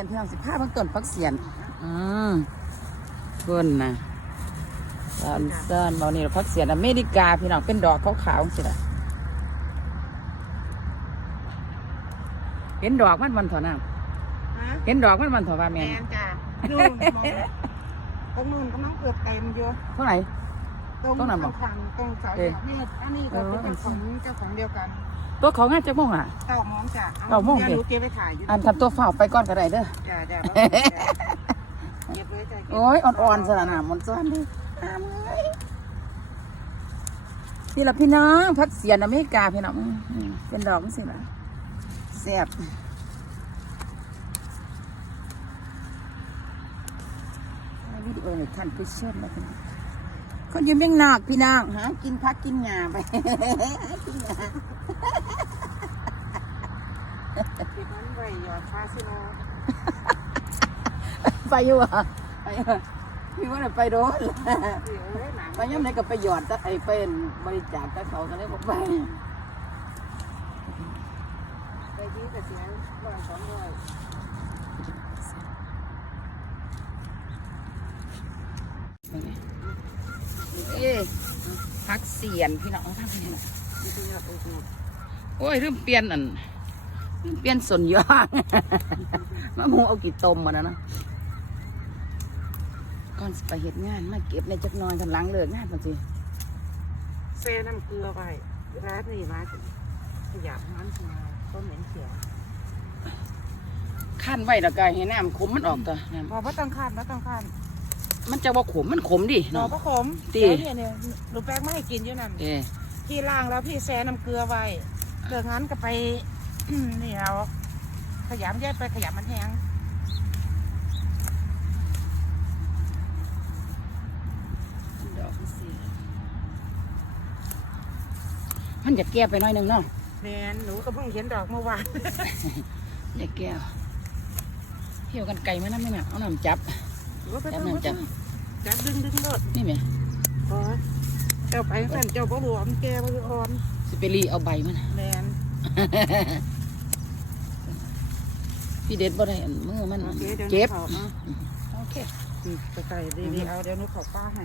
เป็นพี่น้องสิบห้าเพิ่งต้นพักเสียน อืมเพิ่นนะตอนเส้นมานี่เราพักเสียนอเมริกาพี่น้องเป็นดอกขาวๆสิล่ะเห็นดอกมันมันเถอะน้ฮะำเห็นดอกมันมันเถอะว่าแมแม่นนจ้ะนู่นมองตรงนู่นกำลังเกือบเต็มอยู่เท่าไหร่ตรงตรงไหนบอกข้างๆตรงเสาเอ๊ะเนี่ยนี่อันนี้ก็เป็นเออเจ้าของเจ้าของเดียวกัน ตัวเขาง่ายจะมองอะเต่ามองจ้ะเต่ามองเนี่ยดิหนูเก็บไปถ่ายอยู่อันทำตัวฝ้าวไปก่อนก็ได้เด้อ จ้ะจ้ะเก็บไว้จ้ะเก็บโอ้ยอ่อนๆสระหนามมันซ้อนดิอามเอ้ยนี่ละพี่น้องพักเสียนอเมริกาพี่น้องอืมเป็นดอกสิล่ะแซ่บวิดีโอในท่านผู้ชมนะพี่น้อง คนอยืมยังหนักพี่น้องฮะกินพักกินหญ้าไปกินหญ้าเก็บนั้นไว้หยอดฟาซิโนไปอยู่อะไปอยู่อะพี่ว่าน่ะไปโดนเดี๋ยวเอ้ยหนังไปย่ำไหนก็ไปหยอดตะไอเป็นบริจาคตะเขาก็เลยบอกไปไปที่แต่เสียร้อยสองร้อยเอ้ย พักเสียนพี่น้องทำยังไงนี่คือยอดโอ้โหโอ้ยเริ่มเปลี่ยนอันเริ่มเปลี่ยนส่วนยางมะม่วงเอากี่ตมมานะเนาะก่อนสิไปเห็ดงานมาเก็บในจักหน้อยกันหลังเลิกงานมาสิเซน้ำเกลือไว้ร้านนี่มาขยับน้ำมาต้นเหม็นเขียวขั้นไว้แล้วก็ให้น้ำขมมันออกตัวน้บอกว่าต้องคาดว่าต้องคาดำ มันจะว่าขมมันขมดิหนอเนาะ พระขมติเดี๋ยวเนี่ยเนี่ยหนูแป้งไม่ให้กินอยู่นั่นเอ้ยพี่ล่างแล้วพี่แซ่น้ำเกลือไว้เดืองั้นก็ไป นี่เอาขยำแยกไปขยำมันแห้งดอกสิมันจะแก้ไปหน่อยหนึงเนาะแมนหนูก็เพิ่งเห็นดอกเมื่อวานอย่าแก้วเที่ยวกันไกลมานั่นไหมแม่เอาน้ำจับ หนูก็ไปจับต้องน้ำจับจับดึงดึงรถนี่ไหมโอ้ยเจ้าไปสั่นเจ้าบ่หลวมแกบ่คืออ่อนสิไปรีเอาใบมันแมนพี่เด็ดบ่ได้อันมือมันโอเคเดี๋ยวหนูเจ็บเขาอะโอเคอืมไปใส่ดีๆเอาเดี๋ยวหนูเขาป้าให้